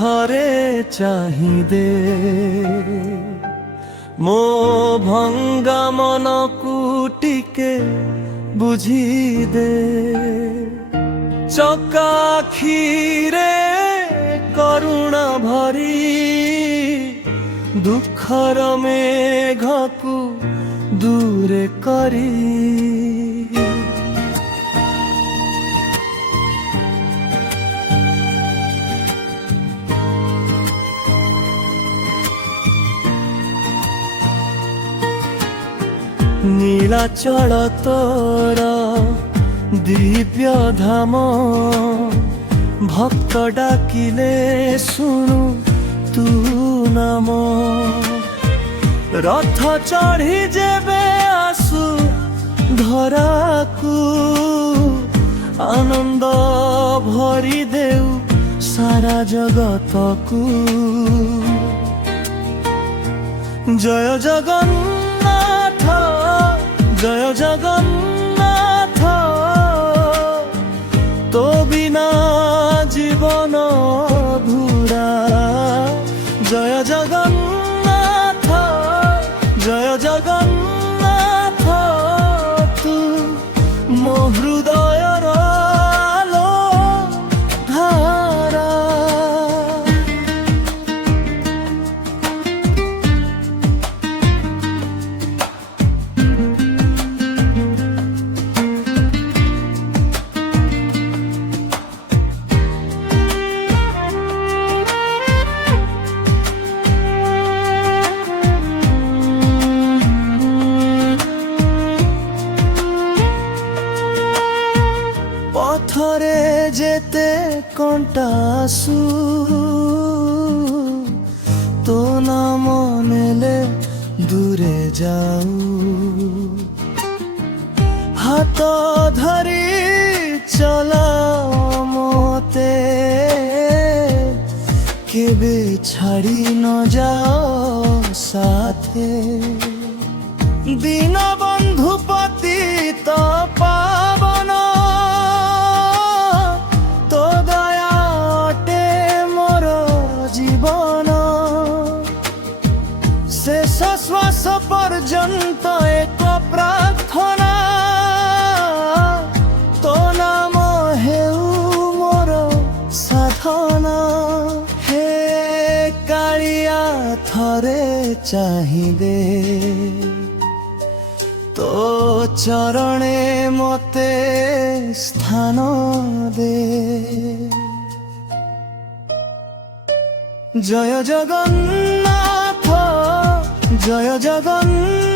ଥରେ ଚାହିଁଦେ ମୋ ଭଙ୍ଗା ମନକୁ ଟିକେ ବୁଝିଦେ। ଚକା ଆଖିରେ କରୁଣା ଭରି ଦୁଃଖର ମେଘକୁ ଦୂରେ କରି নীলাচল তোর দিব্য ধাম ভক্ত ডাকিলে শুণু তু নাম। রথ চढ़ी যেবে আসু ধরাকু আনন্দ ভরি দেউ সারা জগতকু। জয় জগন্নাথ জয় জগন্নাথ তো বিনা জীবন অধুরা। জয় জগন্নাথ জয় জগন্নাথ তু মো হৃদয়র আলো ধারা। পথরে যেতে কণ্টাসু তো নাম নেলে দূরে যাও। হাত ধরি চলাও মতে কেবে ছাড়ি ন যাও সাথে। দীনবন্ধু পতিত পাবন তো দয়া অটে মোর জীবন। শেষ শ্বাস পর্যন্ত এক প্রার্থনা তো নাম হেউ মোর সাধনা। হে কাଳିଆ ଥରେ ଚାହିଁଦେ তো চরণে মতে স্থান দে। জয় জগন্নাথ জয় জগন্নাথ